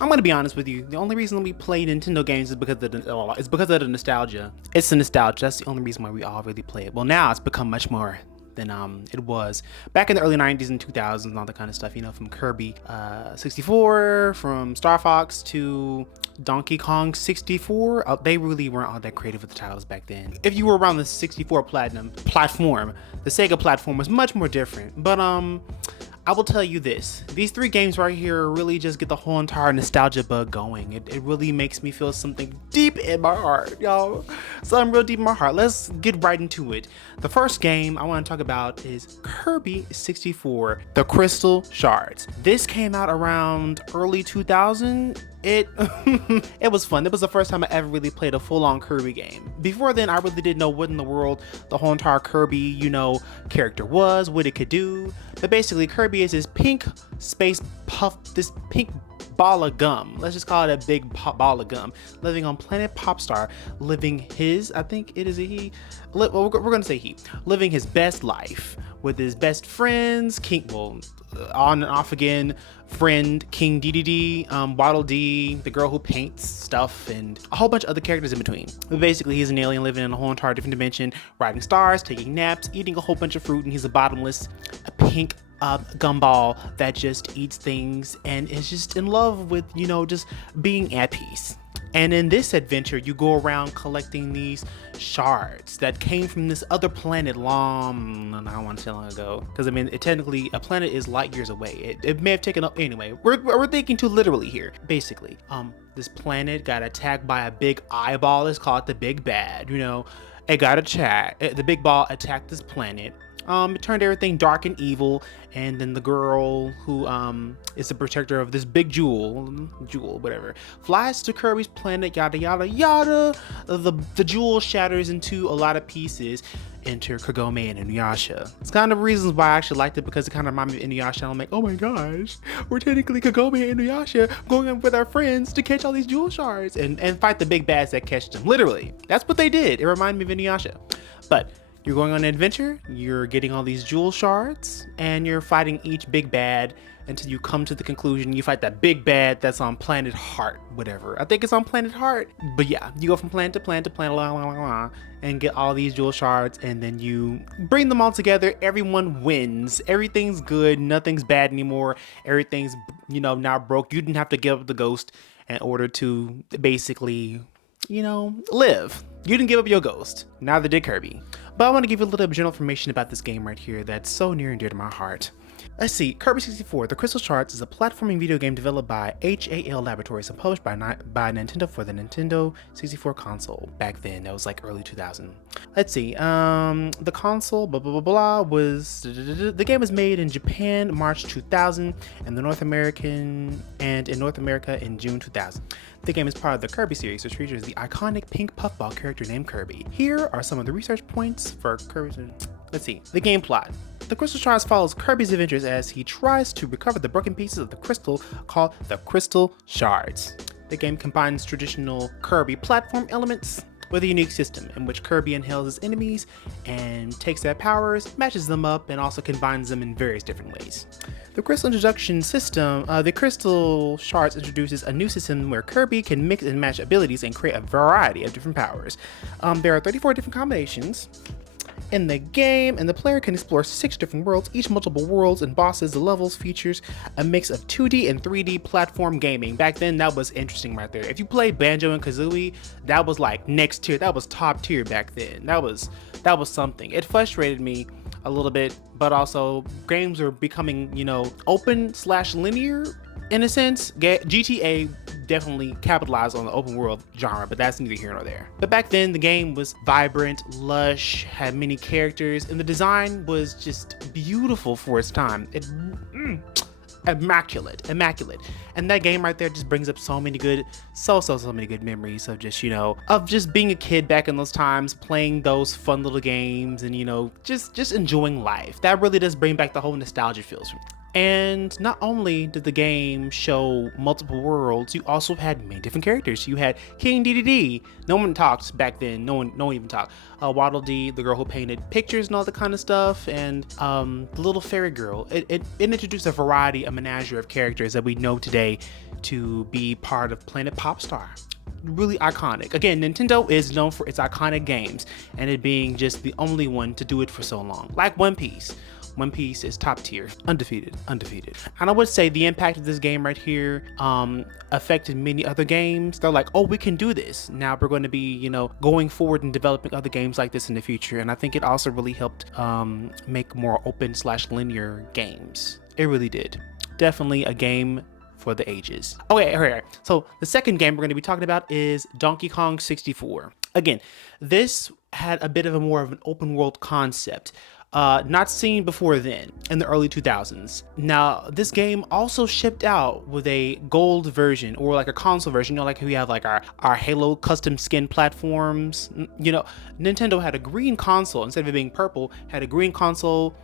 I'm gonna be honest with you. The only reason we play Nintendo games is because of the nostalgia. It's the nostalgia. That's the only reason why we all really play it. Well, now it's become much more than it was back in the early 90s and 2000s and all that kind of stuff. You know, from Kirby 64, from Star Fox to Donkey Kong 64. They really weren't all that creative with the titles back then. If you were around the 64 Platinum platform, the Sega platform was much more different. But I will tell you this, these three games right here really just get the whole entire nostalgia bug going. It really makes me feel something deep in my heart, y'all. Something real deep in my heart. Let's get right into it. The first game I want to talk about is Kirby 64, The Crystal Shards. This came out around early 2000. It it was fun. It was the first time I ever really played a full-on Kirby game. Before then, I really didn't know what in the world the whole entire Kirby, character was, what it could do. But basically, Kirby is this pink space puff, this pink ball of gum. Let's just call it a big ball of gum. Living on planet Popstar, living his, I think it is a he. Well, we're gonna say he. Living his best life with his best friends, on and off again friend King DDD, Waddle Dee, the girl who paints stuff, and a whole bunch of other characters in between. But basically, he's an alien living in a whole entire different dimension, riding stars, taking naps, eating a whole bunch of fruit, and he's a pink gumball that just eats things and is just in love with, just being at peace. And in this adventure, you go around collecting these shards that came from this other planet I want to say long ago. Because, technically, a planet is light years away. It may have taken up, anyway, we're thinking too literally here. Basically, this planet got attacked by a big eyeball. It's called the Big Bad, It got attacked. The big ball attacked this planet. It turned everything dark and evil, and then the girl who is the protector of this big jewel, whatever, flies to Kirby's planet, yada yada yada. The jewel shatters into a lot of pieces. Enter Kagome and Inuyasha. It's kind of reasons why I actually liked it, because it kind of reminded me of Inuyasha. And I'm like, oh my gosh, we're technically Kagome and Inuyasha going in with our friends to catch all these jewel shards and fight the big bads that catch them. Literally, that's what they did. It reminded me of Inuyasha. But you're going on an adventure, you're getting all these jewel shards, and you're fighting each big bad until you come to the conclusion you fight that big bad that's on planet Heart, whatever. I think it's on planet Heart. But yeah, you go from planet to planet to planet, and get all these jewel shards, and then you bring them all together. Everyone wins. Everything's good. Nothing's bad anymore. Everything's, now broke. You didn't have to give up the ghost in order to basically, live. You didn't give up your ghost. Neither did Kirby. But I want to give you a little bit of general information about this game right here that's so near and dear to my heart. Let's see, Kirby 64, The Crystal Shards is a platforming video game developed by HAL Laboratories and published by Nintendo for the Nintendo 64 console. Back then, that was like early 2000. Let's see, the console, was, the game was made in Japan, March 2000, and in North America in June 2000. The game is part of the Kirby series, which features the iconic pink puffball character named Kirby. Here are some of the research points for Kirby. Let's see, the game plot. The Crystal Shards follows Kirby's adventures as he tries to recover the broken pieces of the crystal called the Crystal Shards. The game combines traditional Kirby platform elements with a unique system in which Kirby inhales his enemies and takes their powers, matches them up, and also combines them in various different ways. The Crystal Introduction system, the Crystal Shards introduces a new system where Kirby can mix and match abilities and create a variety of different powers. There are 34 different combinations in the game, and the player can explore 6 different worlds, each multiple worlds and bosses. The levels features a mix of 2D and 3D platform gaming. Back then, that was interesting right there. If you played Banjo and Kazooie, that was like next tier. That was top tier back then. That was something. It frustrated me a little bit, but also games are becoming, open/linear in a sense. GTA definitely capitalized on the open world genre, but that's neither here nor there. But back then, the game was vibrant, lush, had many characters, and the design was just beautiful for its time. Immaculate. And that game right there just brings up so many good memories of just being a kid back in those times, playing those fun little games, and just enjoying life. That really does bring back the whole nostalgia feels for me. And not only did the game show multiple worlds, you also had many different characters. You had King DDD. No one talked back then. No one even talked. Waddle Dee, the girl who painted pictures and all that kind of stuff, and the little fairy girl. It introduced a variety, a menagerie of characters that we know today to be part of Planet Popstar. Really iconic. Again, Nintendo is known for its iconic games and it being just the only one to do it for so long. Like One Piece. One Piece is top tier, undefeated. And I would say the impact of this game right here affected many other games. They're like, oh, we can do this. Now we're going to be, going forward and developing other games like this in the future. And I think it also really helped make more open/linear games. It really did. Definitely a game for the ages. Okay, so the second game we're going to be talking about is Donkey Kong 64. Again, this had a bit of more of an open world concept. Not seen before then, in the early 2000s. Now, this game also shipped out with a gold version, or like a console version, like we have like our Halo custom skin platforms. Nintendo had a green console, instead of it being purple, had a green console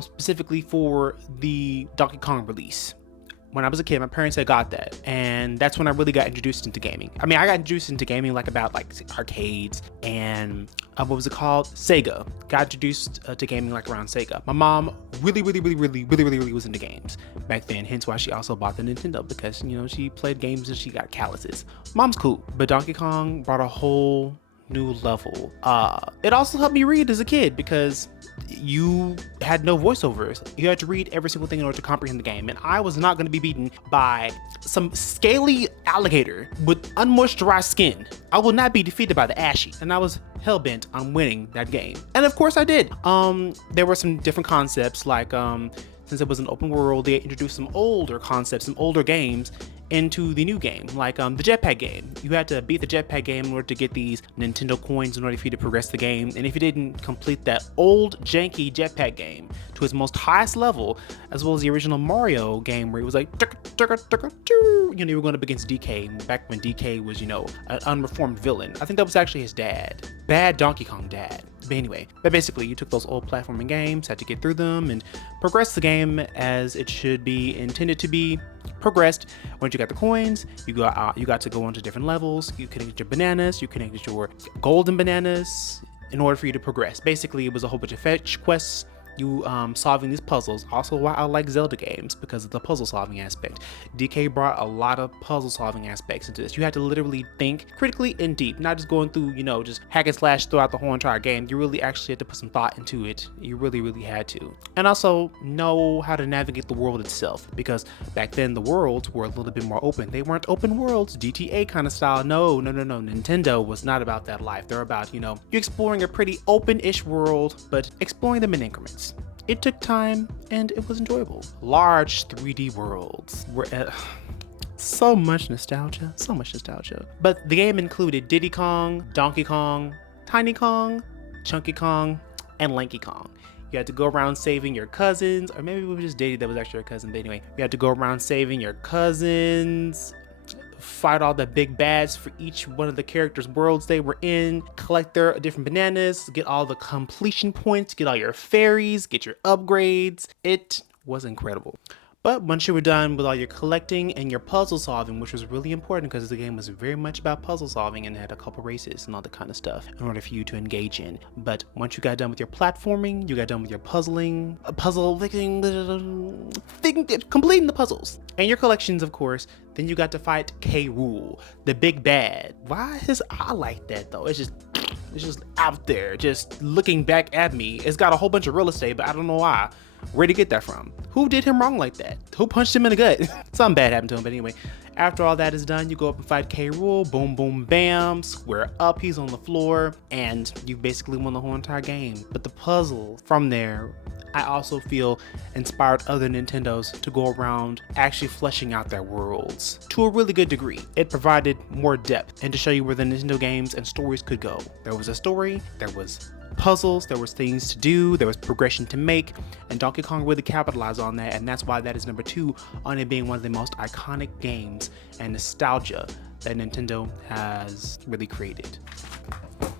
specifically for the Donkey Kong release. When I was a kid, my parents had got that, and that's when I really got introduced into gaming. I mean, I got introduced into gaming about arcades and what was it called? Sega. Got introduced to gaming around Sega. My mom really was into games back then, hence why she also bought the Nintendo, because she played games and she got calluses. Mom's cool, but Donkey Kong brought a whole new level. It also helped me read as a kid because you had no voiceovers. You had to read every single thing in order to comprehend the game, and I was not going to be beaten by some scaly alligator with unmoisturized skin. I will not be defeated by the Ashy, and I was hell-bent on winning that game, and of course I did. There were some different concepts, since it was an open world, they introduced some older concepts, some older games into the new game, like the jetpack game. You had to beat the jetpack game in order to get these Nintendo coins in order for you to progress the game, and if you didn't complete that old janky jetpack game to its most highest level, as well as the original Mario game where it was like you were going up against DK back when DK was an unreformed villain. I think that was actually his dad, bad Donkey Kong dad. But basically you took those old platforming games, had to get through them and progress the game as it should be intended to be progressed. Once you got the coins, you got to go onto different levels. You connected your bananas, you connected your golden bananas in order for you to progress. Basically, it was a whole bunch of fetch quests, you solving these puzzles. Also why I like Zelda games, because of the puzzle solving aspect. DK brought a lot of puzzle solving aspects into this. You had to literally think critically and deep, not just going through, just hack and slash throughout the whole entire game. You really actually had to put some thought into it. You really had to. And also know how to navigate the world itself, because back then the worlds were a little bit more open. They weren't open worlds, GTA kind of style. No. Nintendo was not about that life. They're about, you exploring a pretty open-ish world, but exploring them in increments. It took time and it was enjoyable. Large 3D worlds were so much nostalgia. But the game included Diddy Kong, Donkey Kong, Tiny Kong, Chunky Kong, and Lanky Kong. You had to go around saving your cousins, or maybe it was just Diddy that was actually your cousin, but anyway, you had to go around saving your cousins, fight all the big bads for each one of the characters' worlds they were in, collect their different bananas, get all the completion points, get all your fairies, get your upgrades. It was incredible. But once you were done with all your collecting and your puzzle solving, which was really important because the game was very much about puzzle solving and had a couple races and all that kind of stuff in order for you to engage in. But once you got done with your platforming, you got done with your completing the puzzles and your collections, of course, then you got to fight K. Rool, the big bad. Why is his eye like that though? It's just out there, just looking back at me. It's got a whole bunch of real estate, but I don't know why. Where'd he get that from? Who did him wrong like that? Who punched him in the gut? Something bad happened to him, but anyway. After all that is done, you go up and fight K. Rool. Boom, boom, bam. Square up, he's on the floor. And you basically won the whole entire game. But the puzzle from there, I also feel inspired other Nintendos to go around actually fleshing out their worlds to a really good degree. It provided more depth and to show you where the Nintendo games and stories could go. There was a story, there was puzzles, there was things to do, there was progression to make, and Donkey Kong really capitalized on that, and that's why that is number 2 on it being one of the most iconic games and nostalgia that Nintendo has really created.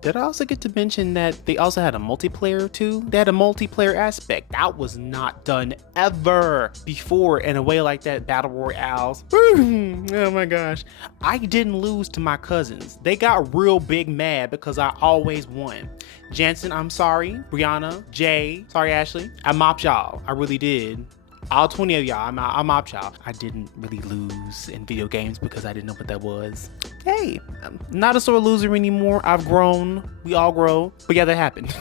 Did I also get to mention that they also had a multiplayer too? They had a multiplayer aspect. That was not done ever before in a way like that. Battle Royales. Oh my gosh. I didn't lose to my cousins. They got real big mad because I always won. Jansen, I'm sorry. Brianna, Jay, sorry Ashley. I mopped y'all. I really did. All 20 of y'all, I'm op y'all. I didn't really lose in video games because I didn't know what that was. Hey, I'm not a sore loser anymore. I've grown. We all grow. But yeah, that happened.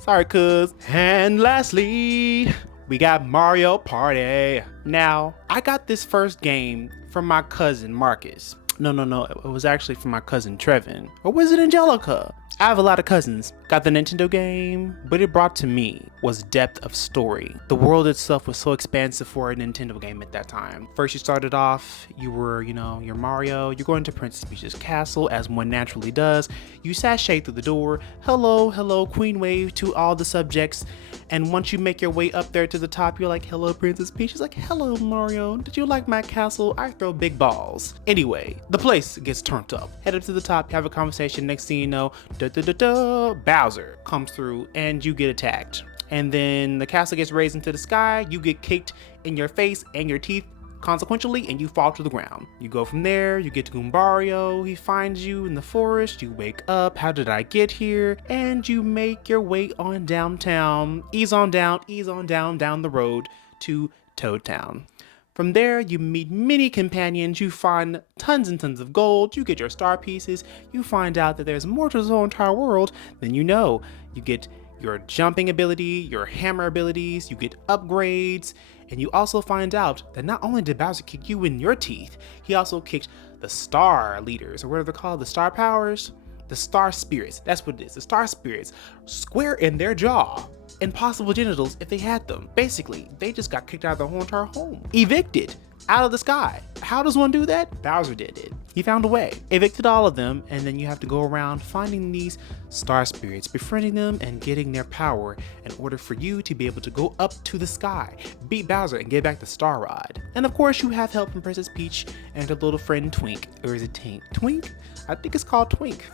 Sorry, cuz. And lastly, we got Mario Party. Now, I got this first game from my cousin Marcus. No, it was actually from my cousin Trevin. Or was it Angelica? I have a lot of cousins. Got the Nintendo game, but it brought to me was depth of story. The world itself was so expansive for a Nintendo game at that time. First you started off, you were, you're Mario, you're going to Princess Peach's castle as one naturally does. You sashay through the door, hello, Queen Wave to all the subjects. And once you make your way up there to the top, you're like, hello, Princess Peach. She's like, hello, Mario. Did you like my castle? I throw big balls. Anyway, the place gets turned up. Head up to the top, you have a conversation. Next thing you know, Bowser comes through and you get attacked. And then the castle gets raised into the sky. You get kicked in your face and your teeth consequentially, and you fall to the ground. You go from there, you get to Goombario, he finds you in the forest, you wake up, how did I get here? And you make your way on downtown, ease on down the road to Toad Town. From there, you meet many companions, you find tons and tons of gold, you get your star pieces, you find out that there's more to this whole entire world than you know. You get your jumping ability, your hammer abilities, you get upgrades, and you also find out that not only did Bowser kick you in your teeth, he also kicked the star leaders, or whatever they're called, the star powers, the star spirits, that's what it is, the star spirits, square in their jaw. Impossible genitals if they had them. Basically, they just got kicked out of their whole entire home. Evicted out of the sky. How does one do that? Bowser did it. He found a way. Evicted all of them, and then you have to go around finding these star spirits, befriending them, and getting their power in order for you to be able to go up to the sky, beat Bowser, and get back the Star Rod. And of course, you have help from Princess Peach and her little friend Twink. Or is it Tink? Twink? I think it's called Twink.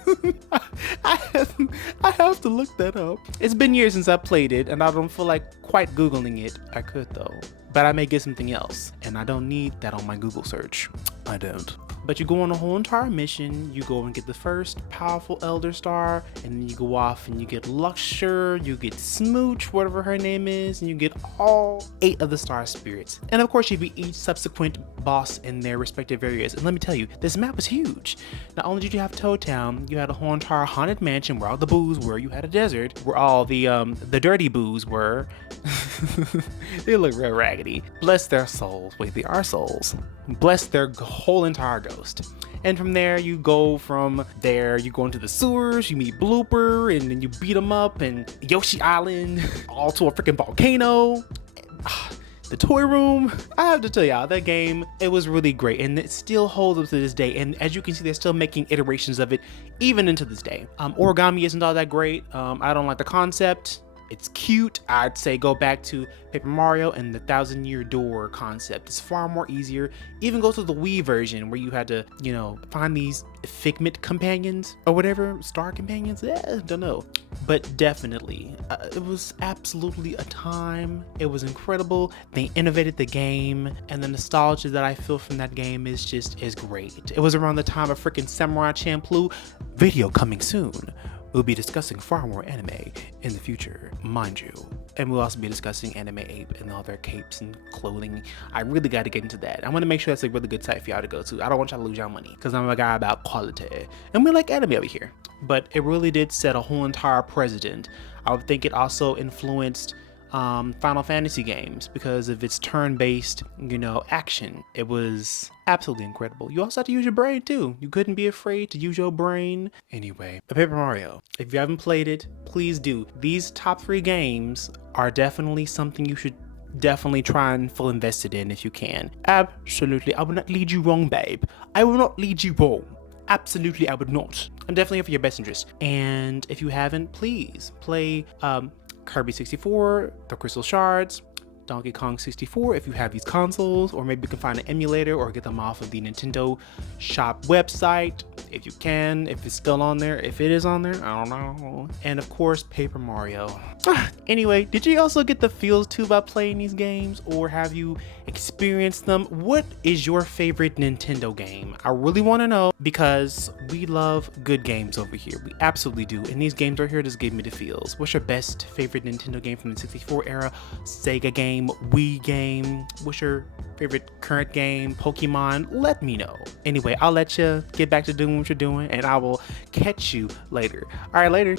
I have to look that up. It's been years since I played it, and I don't feel like quite Googling it. I could though, but I may get something else, and I don't need that on my Google search. I don't. But you go on a whole entire mission, you go and get the first powerful Elder Star, and then you go off and you get Luxure, you get Smooch, whatever her name is, and you get all 8 of the Star Spirits. And of course you beat each subsequent boss in their respective areas. And let me tell you, this map was huge. Not only did you have Toad Town, you had a whole entire haunted mansion where all the boos were, you had a desert where all the dirty boos were. They look real raggedy. Bless their souls. Wait, they are souls. Bless their whole entire ghost. And from there, you go into the sewers, you meet Blooper, and then you beat him up, and Yoshi Island, all to a freaking volcano. The toy room, I have to tell y'all, that game, it was really great, and it still holds up to this day. And as you can see, they're still making iterations of it even into this day. Origami isn't all that great. I don't like the concept. It's cute. I'd say go back to Paper Mario and the 1,000-Year Door concept. It's far more easier. Even go to the Wii version where you had to, find these Figment companions or whatever, star companions. Don't know. But definitely, it was absolutely a time. It was incredible. They innovated the game, and the nostalgia that I feel from that game is great. It was around the time of freaking Samurai Champloo. Video coming soon. We'll be discussing far more anime in the future, mind you. And we'll also be discussing Anime Ape and all their capes and clothing. I really got to get into that. I want to make sure that's a really good site for y'all to go to. I don't want y'all to lose y'all money because I'm a guy about quality. And we like anime over here. But it really did set a whole entire precedent. I would think it also influenced Final Fantasy games because of its turn-based, action. It was absolutely incredible. You also had to use your brain too. You couldn't be afraid to use your brain. Anyway, Paper Mario, if you haven't played it, please do. These top 3 games are definitely something you should definitely try and feel invested in if you can. Absolutely, I will not lead you wrong, babe. I will not lead you wrong. Absolutely, I would not. I'm definitely here for your best interest. And if you haven't, please play Kirby 64, the Crystal Shards, Donkey Kong 64 if you have these consoles, or maybe you can find an emulator or get them off of the Nintendo shop website if you can, if it's still on there. If it is on there, I don't know. And of course, Paper Mario. Anyway, did you also get the feels too by playing these games, or have you experienced them? What is your favorite Nintendo game? I really want to know. because we love good games over here. We absolutely do. And these games right here just gave me the feels. What's your best favorite Nintendo game from the 64 era? Sega game, Wii game? What's your favorite current game? Pokemon? Let me know. Anyway, I'll let you get back to doing what you're doing, and I will catch you later. All right, later.